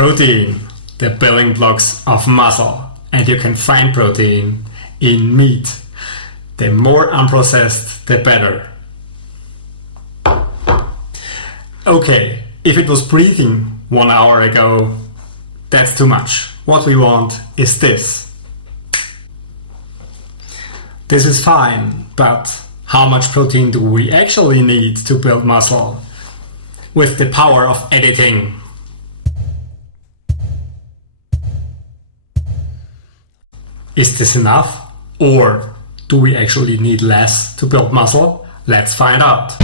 Protein, the building blocks of muscle, and you can find protein in meat. The more unprocessed, the better. Okay, if it was breathing 1 hour ago, that's too much. What we want is this. This is fine, but how much protein do we actually need to build muscle? With the power of editing. Is this enough? Or do we actually need less to build muscle? Let's find out.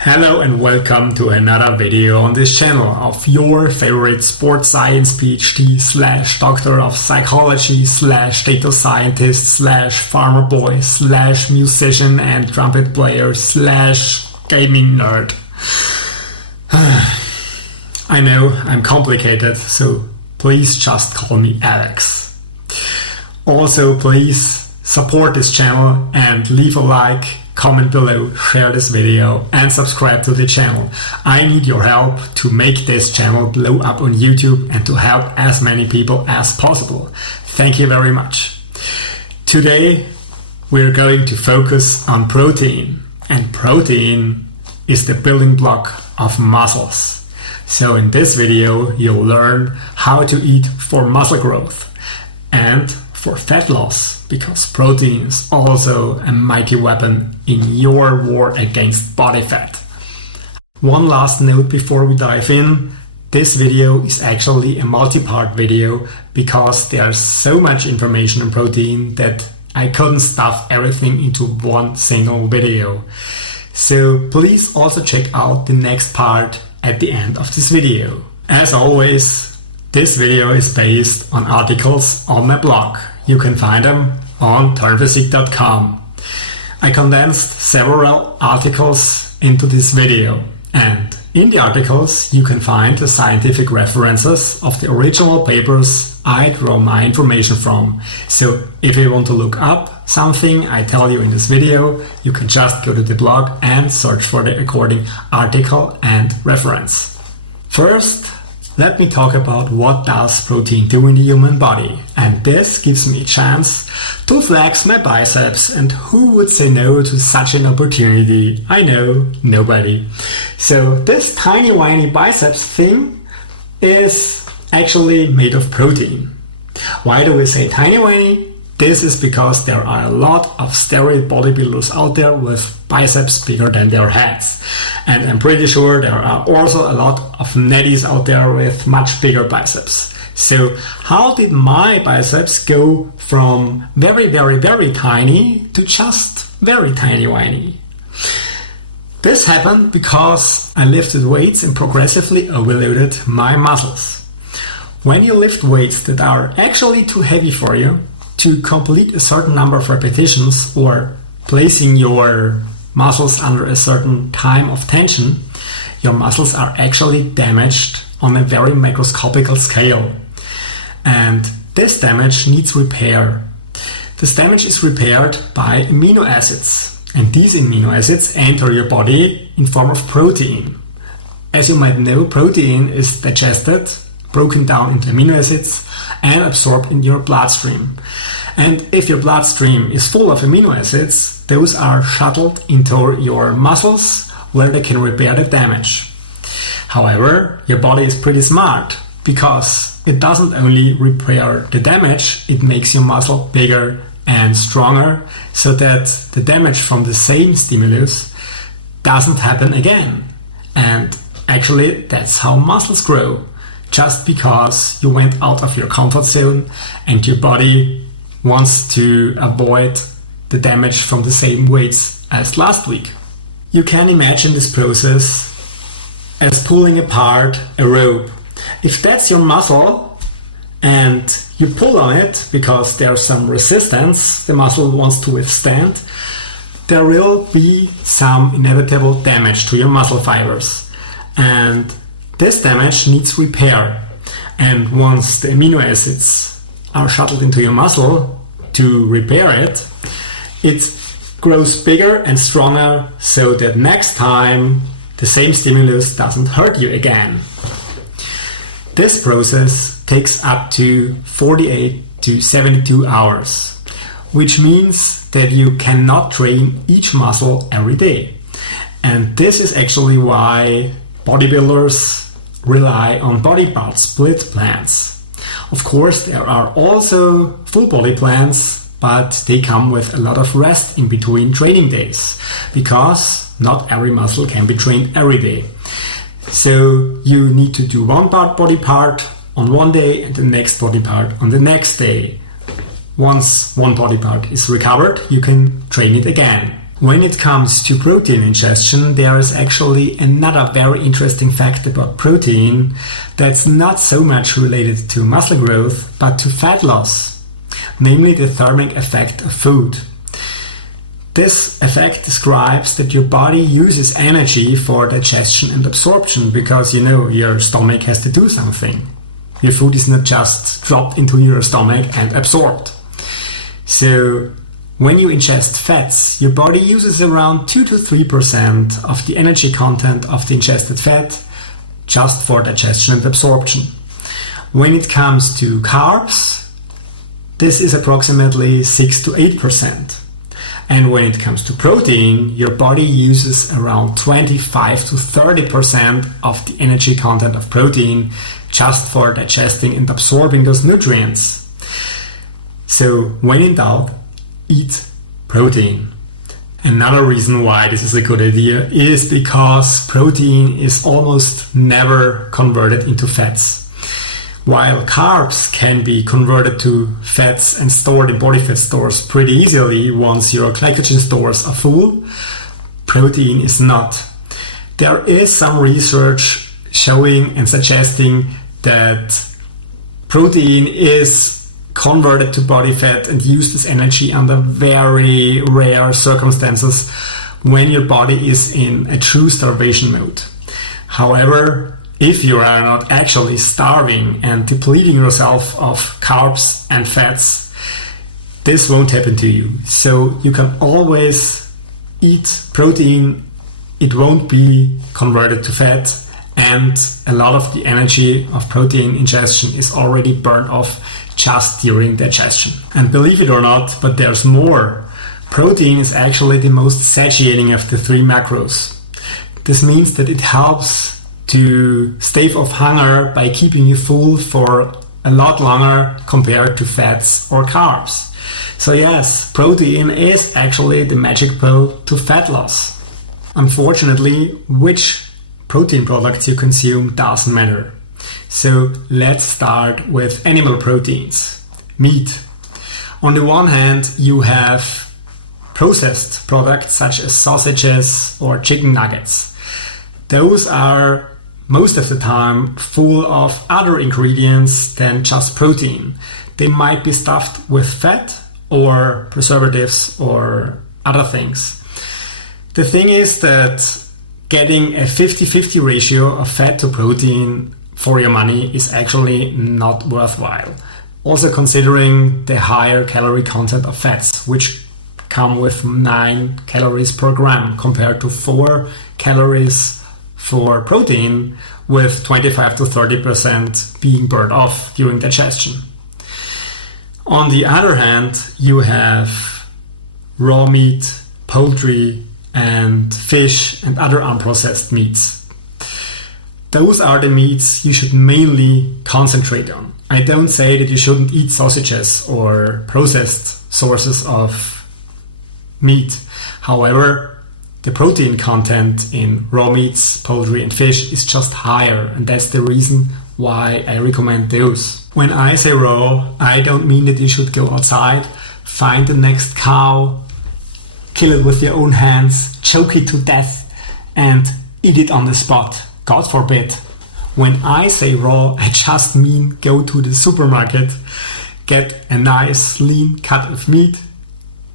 Hello and welcome to another video on this channel of your favorite sports science PhD / doctor of psychology / data scientist / farmer boy / musician and trumpet player / gaming nerd. I know I'm complicated, so please just call me Alex. Also, please support this channel and leave a like, comment below, share this video and subscribe to the channel. I need your help to make this channel blow up on YouTube and to help as many people as possible. Thank you very much. Today we're going to focus on protein, and protein is the building block of muscles. So in this video you'll learn how to eat for muscle growth and for fat loss, because protein is also a mighty weapon in your war against body fat. One last note before we dive in. This video is actually a multi-part video because there's so much information on protein that I couldn't stuff everything into one single video. So please also check out the next part at the end of this video. As always, this video is based on articles on my blog. You can find them on turnphysique.com. I condensed several articles into this video, and in the articles you can find the scientific references of the original papers I draw my information from. So if you want to look up something I tell you in this video, you can just go to the blog and search for the according article and reference. First, let me talk about what does protein do in the human body. And this gives me a chance to flex my biceps, and who would say no to such an opportunity? I know, nobody. So this tiny whiny biceps thing is actually made of protein. Why do we say tiny whiny? This is because there are a lot of steroid bodybuilders out there with biceps bigger than their heads. And I'm pretty sure there are also a lot of natties out there with much bigger biceps. So how did my biceps go from very, very, very tiny to just very tiny whiny? This happened because I lifted weights and progressively overloaded my muscles. When you lift weights that are actually too heavy for you, to complete a certain number of repetitions or placing your muscles under a certain time of tension, your muscles are actually damaged on a very macroscopical scale. And this damage needs repair. This damage is repaired by amino acids. And these amino acids enter your body in form of protein. As you might know, protein is digested, broken down into amino acids and absorbed in your bloodstream. And if your bloodstream is full of amino acids, those are shuttled into your muscles where they can repair the damage. However, your body is pretty smart because it doesn't only repair the damage, it makes your muscle bigger and stronger so that the damage from the same stimulus doesn't happen again. And actually, that's how muscles grow. Just because you went out of your comfort zone and your body wants to avoid the damage from the same weights as last week. You can imagine this process as pulling apart a rope. If that's your muscle and you pull on it because there's some resistance the muscle wants to withstand, there will be some inevitable damage to your muscle fibers. And this damage needs repair. And once the amino acids are shuttled into your muscle to repair it, it grows bigger and stronger so that next time the same stimulus doesn't hurt you again. This process takes up to 48 to 72 hours, which means that you cannot train each muscle every day. And this is actually why bodybuilders rely on body part split plans. Of course, there are also full body plans, but they come with a lot of rest in between training days, because not every muscle can be trained every day. So you need to do one body part on one day and the next body part on the next day. Once one body part is recovered, you can train it again. When it comes to protein ingestion, there is actually another very interesting fact about protein that's not so much related to muscle growth, but to fat loss, namely the thermic effect of food. This effect describes that your body uses energy for digestion and absorption because, your stomach has to do something. Your food is not just dropped into your stomach and absorbed. So when you ingest fats, your body uses around 2 to 3% of the energy content of the ingested fat just for digestion and absorption. When it comes to carbs, this is approximately 6 to 8%. And when it comes to protein, your body uses around 25 to 30% of the energy content of protein just for digesting and absorbing those nutrients. So when in doubt, eat protein. Another reason why this is a good idea is because protein is almost never converted into fats. While carbs can be converted to fats and stored in body fat stores pretty easily once your glycogen stores are full, protein is not. There is some research showing and suggesting that protein is converted to body fat and used as energy under very rare circumstances when your body is in a true starvation mode. However, if you are not actually starving and depleting yourself of carbs and fats, this won't happen to you. So you can always eat protein, it won't be converted to fat, and a lot of the energy of protein ingestion is already burned off just during digestion. And believe it or not, but there's more. Protein is actually the most satiating of the three macros. This means that it helps to stave off hunger by keeping you full for a lot longer compared to fats or carbs. So yes, protein is actually the magic pill to fat loss. Unfortunately, which protein products you consume doesn't matter. So let's start with animal proteins. Meat. On the one hand, you have processed products such as sausages or chicken nuggets. Those are most of the time full of other ingredients than just protein. They might be stuffed with fat or preservatives or other things. The thing is that getting a 50-50 ratio of fat to protein for your money is actually not worthwhile. Also considering the higher calorie content of fats, which come with 9 calories per gram compared to 4 calories for protein, with 25 to 30% being burned off during digestion. On the other hand, you have raw meat, poultry, and fish and other unprocessed meats. Those are the meats you should mainly concentrate on. I don't say that you shouldn't eat sausages or processed sources of meat. However, the protein content in raw meats, poultry and fish is just higher, and that's the reason why I recommend those. When I say raw, I don't mean that you should go outside, find the next cow, kill it with your own hands, choke it to death and eat it on the spot. God forbid. When I say raw, I just mean go to the supermarket, get a nice lean cut of meat,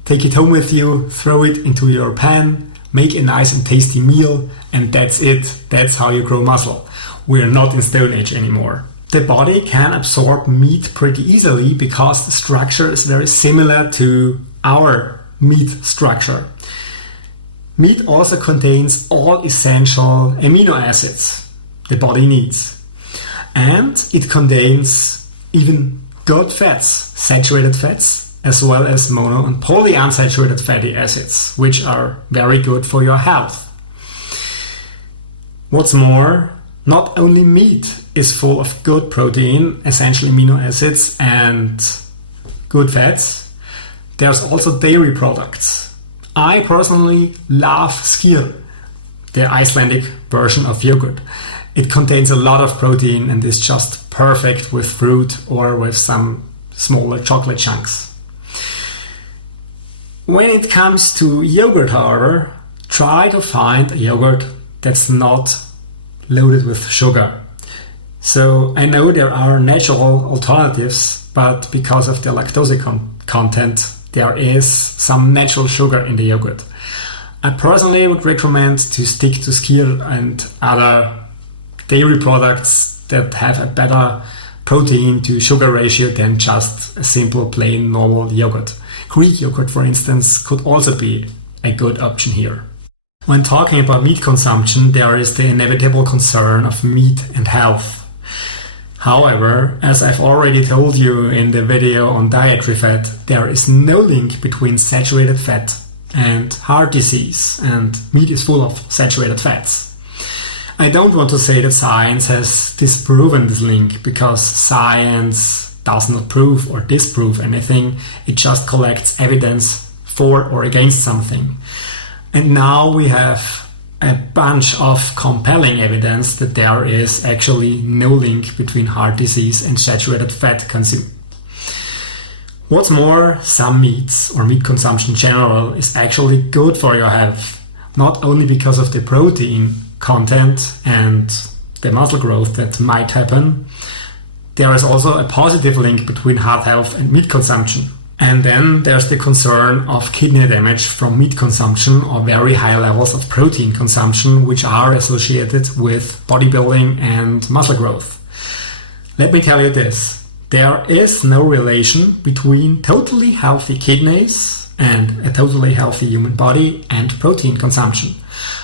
take it home with you, throw it into your pan, make a nice and tasty meal, and that's it. That's how you grow muscle. We're not in Stone Age anymore. The body can absorb meat pretty easily because the structure is very similar to our meat structure. Meat also contains all essential amino acids the body needs. And it contains even good fats, saturated fats, as well as mono and polyunsaturated fatty acids, which are very good for your health. What's more, not only meat is full of good protein, essential amino acids, and good fats, there's also dairy products. I personally love skyr, the Icelandic version of yogurt. It contains a lot of protein and is just perfect with fruit or with some smaller chocolate chunks. When it comes to yogurt, however, try to find a yogurt that's not loaded with sugar. So I know there are natural alternatives, but because of the lactose content, there is some natural sugar in the yogurt. I personally would recommend to stick to skyr and other dairy products that have a better protein to sugar ratio than just a simple plain normal yogurt. Greek yogurt, for instance, could also be a good option here. When talking about meat consumption, there is the inevitable concern of meat and health. However, as I've already told you in the video on dietary fat, there is no link between saturated fat and heart disease, and meat is full of saturated fats. I don't want to say that science has disproven this link, because science does not prove or disprove anything. It just collects evidence for or against something. And now we have a bunch of compelling evidence that there is actually no link between heart disease and saturated fat consumption. What's more, some meats or meat consumption in general is actually good for your health, not only because of the protein content and the muscle growth that might happen. There is also a positive link between heart health and meat consumption. And then there's the concern of kidney damage from meat consumption or very high levels of protein consumption, which are associated with bodybuilding and muscle growth. Let me tell you this. There is no relation between totally healthy kidneys and a totally healthy human body and protein consumption.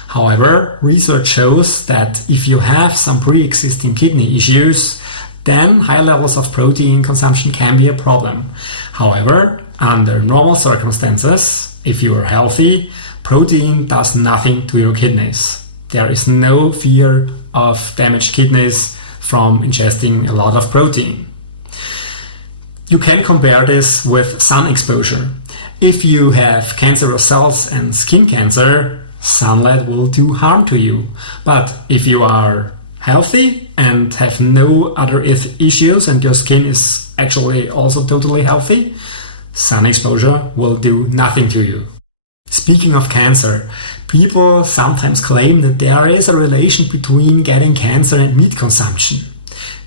However, research shows that if you have some pre-existing kidney issues, then high levels of protein consumption can be a problem. However, under normal circumstances, if you are healthy, protein does nothing to your kidneys. There is no fear of damaged kidneys from ingesting a lot of protein. You can compare this with sun exposure. If you have cancerous cells and skin cancer, sunlight will do harm to you. But if you are healthy and have no other issues and your skin is actually also totally healthy, sun exposure will do nothing to you. Speaking of cancer, people sometimes claim that there is a relation between getting cancer and meat consumption.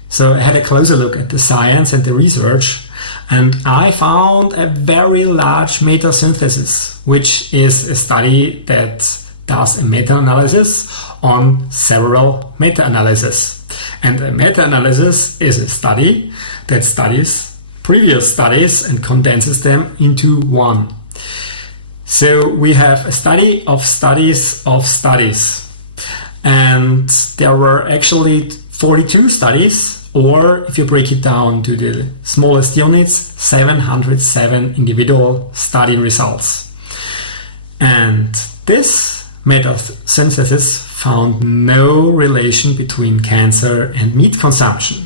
So I had a closer look at the science and the research, and I found a very large meta-synthesis, which is a study that does a meta-analysis on several meta-analyses. And a meta-analysis is a study that studies previous studies and condenses them into one. So we have a study of studies of studies. And there were actually 42 studies, or if you break it down to the smallest units, 707 individual study results. And this meta-synthesis found no relation between cancer and meat consumption.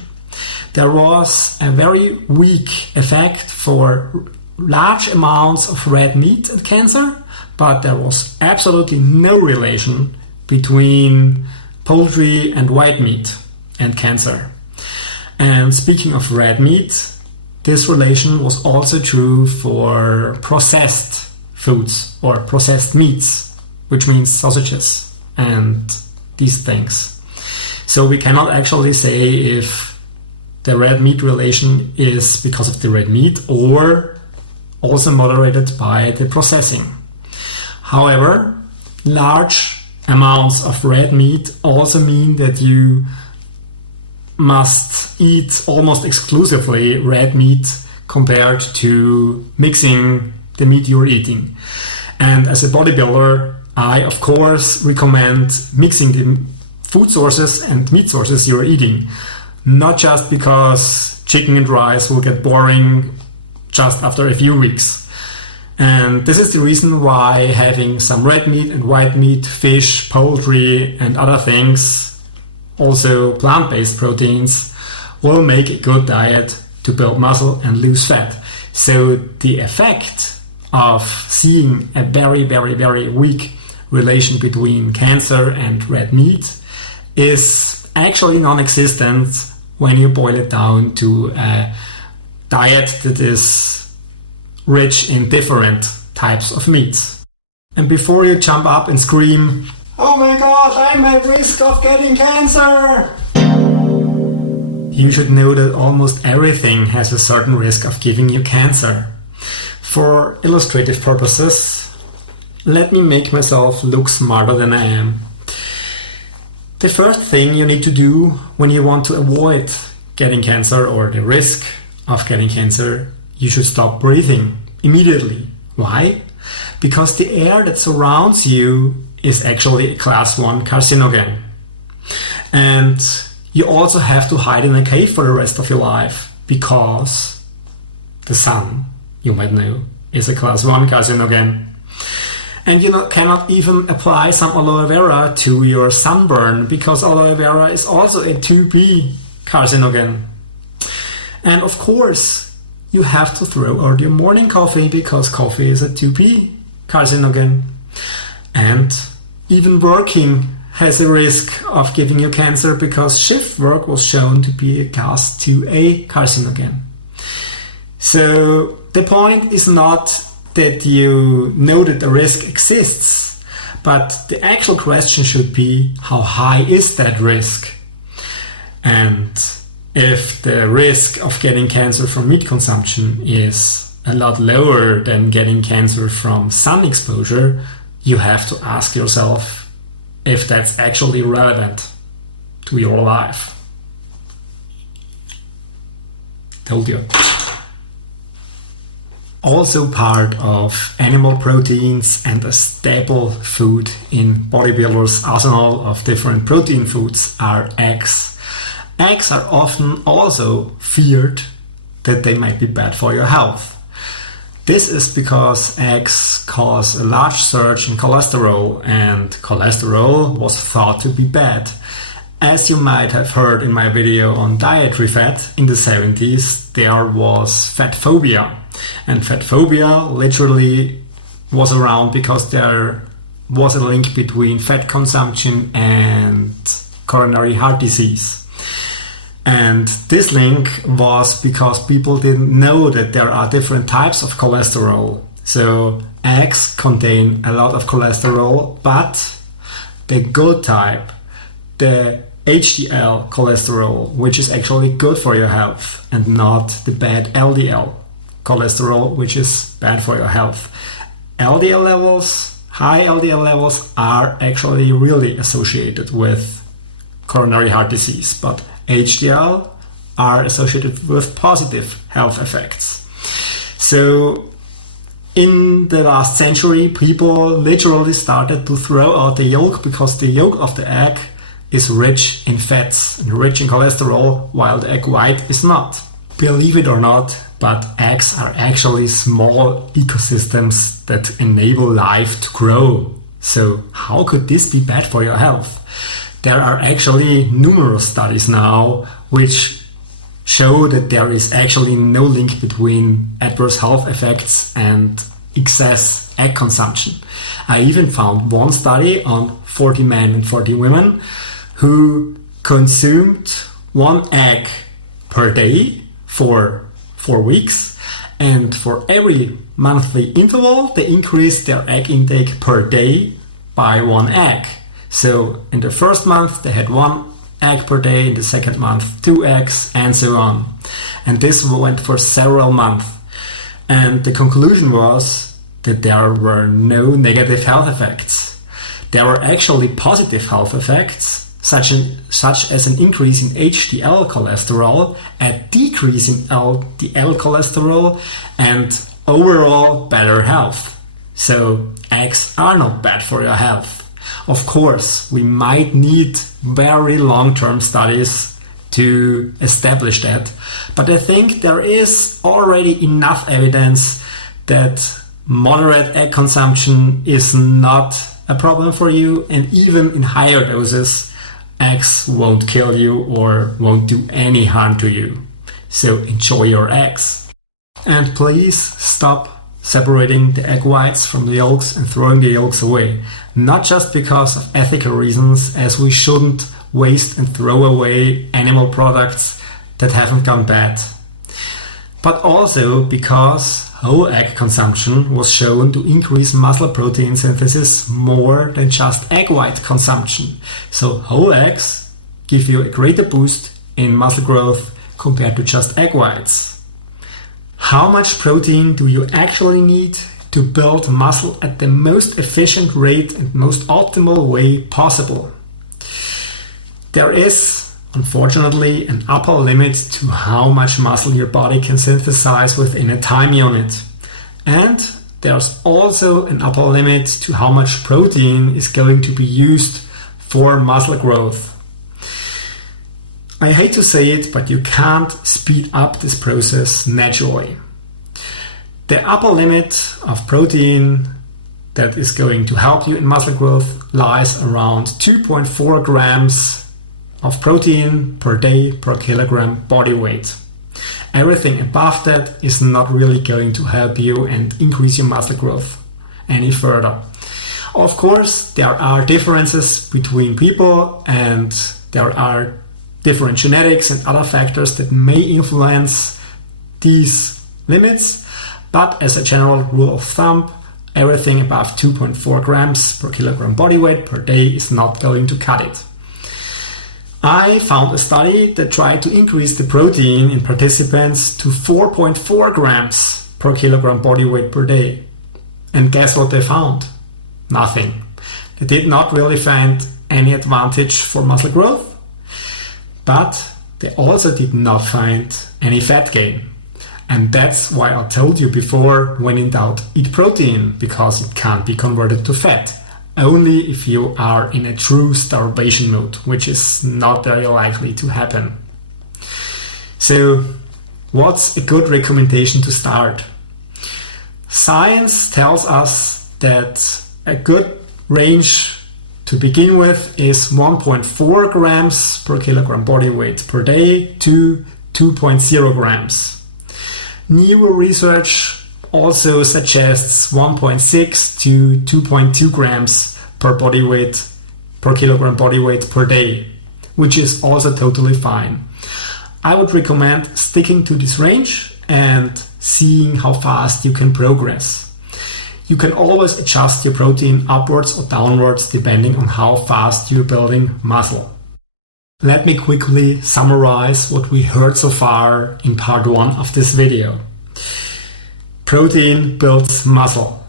There was a very weak effect for large amounts of red meat and cancer, but there was absolutely no relation between poultry and white meat and cancer. And speaking of red meat, this relation was also true for processed foods or processed meats, which means sausages and these things. So we cannot actually say if the red meat relation is because of the red meat or also moderated by the processing. However, large amounts of red meat also mean that you must eat almost exclusively red meat compared to mixing the meat you're eating. And as a bodybuilder, I of course recommend mixing the food sources and meat sources you're eating. Not just because chicken and rice will get boring just after a few weeks. And this is the reason why having some red meat and white meat, fish, poultry and other things, also plant-based proteins, will make a good diet to build muscle and lose fat. So the effect of seeing a very, very, very weak relation between cancer and red meat is actually non-existent when you boil it down to a diet that is rich in different types of meats. And before you jump up and scream, "Oh my god, I'm at risk of getting cancer!" you should know that almost everything has a certain risk of giving you cancer. For illustrative purposes, let me make myself look smarter than I am. The first thing you need to do when you want to avoid getting cancer or the risk of getting cancer, you should stop breathing immediately. Why? Because the air that surrounds you is actually a class 1 carcinogen. And you also have to hide in a cave for the rest of your life because the sun, you might know, is a class 1 carcinogen. And you cannot even apply some aloe vera to your sunburn because aloe vera is also a 2B carcinogen. And of course, you have to throw out your morning coffee because coffee is a 2B carcinogen. And even working has a risk of giving you cancer because shift work was shown to be a class 2A carcinogen. So the point is not that you know that the risk exists, but the actual question should be, how high is that risk? And if the risk of getting cancer from meat consumption is a lot lower than getting cancer from sun exposure, you have to ask yourself if that's actually relevant to your life. Told you. Also part of animal proteins and a staple food in bodybuilders' arsenal of different protein foods are eggs. Eggs are often also feared that they might be bad for your health. This is because eggs cause a large surge in cholesterol, and cholesterol was thought to be bad. As you might have heard in my video on dietary fat, in the 70s there was fat phobia. And fat phobia literally was around because there was a link between fat consumption and coronary heart disease. And this link was because people didn't know that there are different types of cholesterol. So eggs contain a lot of cholesterol, but the good type, the HDL cholesterol, which is actually good for your health, and not the bad LDL cholesterol, which is bad for your health. LDL levels, high LDL levels, are actually really associated with coronary heart disease, but HDL are associated with positive health effects. So in the last century, people literally started to throw out the yolk because the yolk of the egg is rich in fats and rich in cholesterol, while the egg white is not. Believe it or not, but eggs are actually small ecosystems that enable life to grow. So how could this be bad for your health? There are actually numerous studies now which show that there is actually no link between adverse health effects and excess egg consumption. I even found one study on 40 men and 40 women who consumed one egg per day for 4 weeks, and for every monthly interval they increased their egg intake per day by 1 egg. So in the first month they had 1 egg per day, in the second month 2 eggs, and so on. And this went for several months. And the conclusion was that there were no negative health effects. There were actually positive health effects, such as an increase in HDL cholesterol, a decrease in LDL cholesterol, and overall better health. So eggs are not bad for your health. Of course, we might need very long-term studies to establish that, but I think there is already enough evidence that moderate egg consumption is not a problem for you, and even in higher doses, eggs won't kill you or won't do any harm to you. So enjoy your eggs. And please stop separating the egg whites from the yolks and throwing the yolks away. Not just because of ethical reasons, as we shouldn't waste and throw away animal products that haven't gone bad, but also because whole egg consumption was shown to increase muscle protein synthesis more than just egg white consumption. So whole eggs give you a greater boost in muscle growth compared to just egg whites. How much protein do you actually need to build muscle at the most efficient rate and most optimal way possible? There is, unfortunately, an upper limit to how much muscle your body can synthesize within a time unit. And there's also an upper limit to how much protein is going to be used for muscle growth. I hate to say it, but you can't speed up this process naturally. The upper limit of protein that is going to help you in muscle growth lies around 2.4 grams of protein per day per kilogram body weight. Everything above that is not really going to help you and increase your muscle growth any further. Of course, there are differences between people, and there are different genetics and other factors that may influence these limits, but as a general rule of thumb, everything above 2.4 grams per kilogram body weight per day is not going to cut it. I found a study that tried to increase the protein in participants to 4.4 grams per kilogram body weight per day. And guess what they found? Nothing. They did not really find any advantage for muscle growth, but they also did not find any fat gain. And that's why I told you before, when in doubt, eat protein, because it can't be converted to fat. Only if you are in a true starvation mode, which is not very likely to happen. So, what's a good recommendation to start? Science tells us that a good range to begin with is 1.4 grams per kilogram body weight per day to 2.0 grams. Newer research also suggests 1.6 to 2.2 grams per kilogram body weight per day, which is also totally fine. I would recommend sticking to this range and seeing how fast you can progress. You can always adjust your protein upwards or downwards depending on how fast you're building muscle. Let me quickly summarize what we heard so far in part 1 of this video. Protein builds muscle,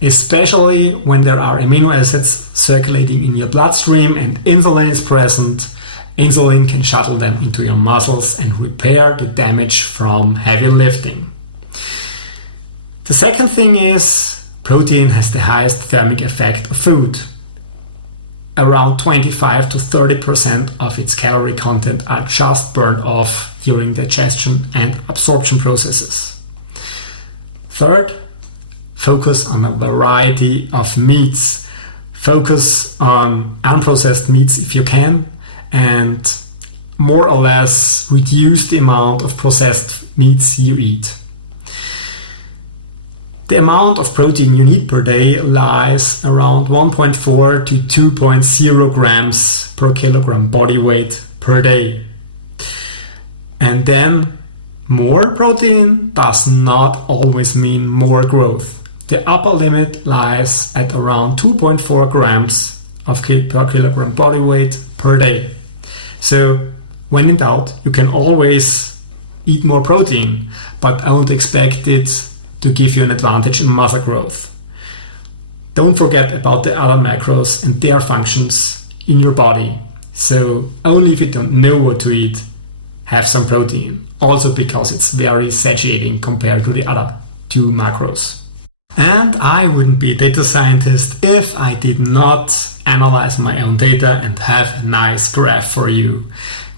especially when there are amino acids circulating in your bloodstream and insulin is present. Insulin can shuttle them into your muscles and repair the damage from heavy lifting. The second thing is, protein has the highest thermic effect of food. Around 25 to 30% of its calorie content are just burned off during digestion and absorption processes. Third, focus on a variety of meats. Focus on unprocessed meats if you can, and more or less reduce the amount of processed meats you eat. The amount of protein you need per day lies around 1.4 to 2.0 grams per kilogram body weight per day. And then, more protein does not always mean more growth. The upper limit lies at around 2.4 grams per kilogram body weight per day. So, when in doubt, you can always eat more protein, but don't expect it to give you an advantage in muscle growth. Don't forget about the other macros and their functions in your body. So only if you don't know what to eat, have some protein. Also because it's very satiating compared to the other two macros. And I wouldn't be a data scientist if I did not analyze my own data and have a nice graph for you.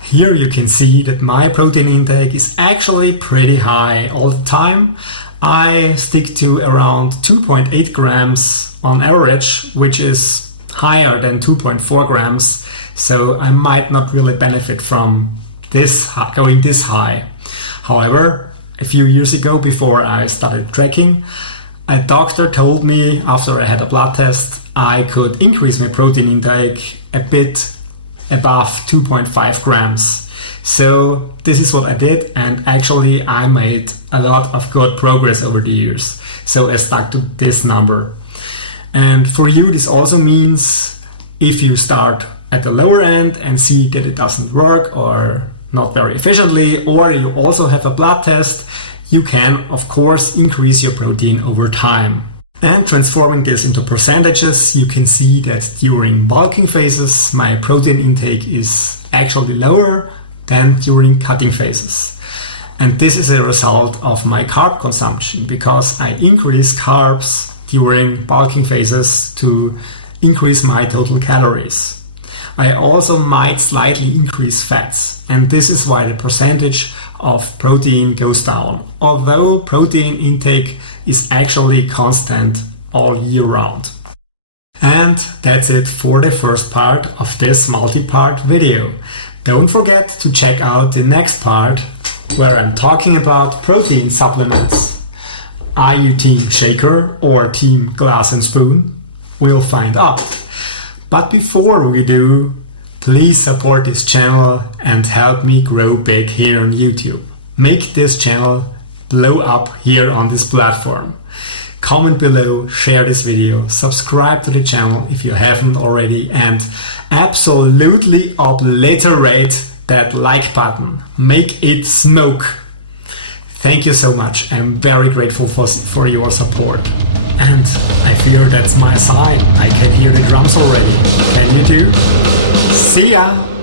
Here you can see that my protein intake is actually pretty high all the time. I stick to around 2.8 grams on average, which is higher than 2.4 grams. So I might not really benefit from this going this high. However, a few years ago, before I started tracking, a doctor told me after I had a blood test I could increase my protein intake a bit above 2.5 grams. So this is what I did, and actually I made a lot of good progress over the years. So I stuck to this number. And for you this also means if you start at the lower end and see that it doesn't work or not very efficiently, or you also have a blood test, you can of course increase your protein over time. And transforming this into percentages, you can see that during bulking phases my protein intake is actually lower than during cutting phases. And this is a result of my carb consumption, because I increase carbs during bulking phases to increase my total calories. I also might slightly increase fats, and this is why the percentage of protein goes down, although protein intake is actually constant all year round. And that's it for the first part of this multi-part video. Don't forget to check out the next part, where I'm talking about protein supplements. Are you team shaker or team glass and spoon? We'll find out. But before we do, please support this channel and help me grow big here on YouTube. Make this channel blow up here on this platform. Comment below, share this video, subscribe to the channel if you haven't already, and absolutely obliterate that like button. Make it smoke. Thank you so much. I'm very grateful for your support. And I fear that's my sign. I can hear the drums already. Can you too? See ya!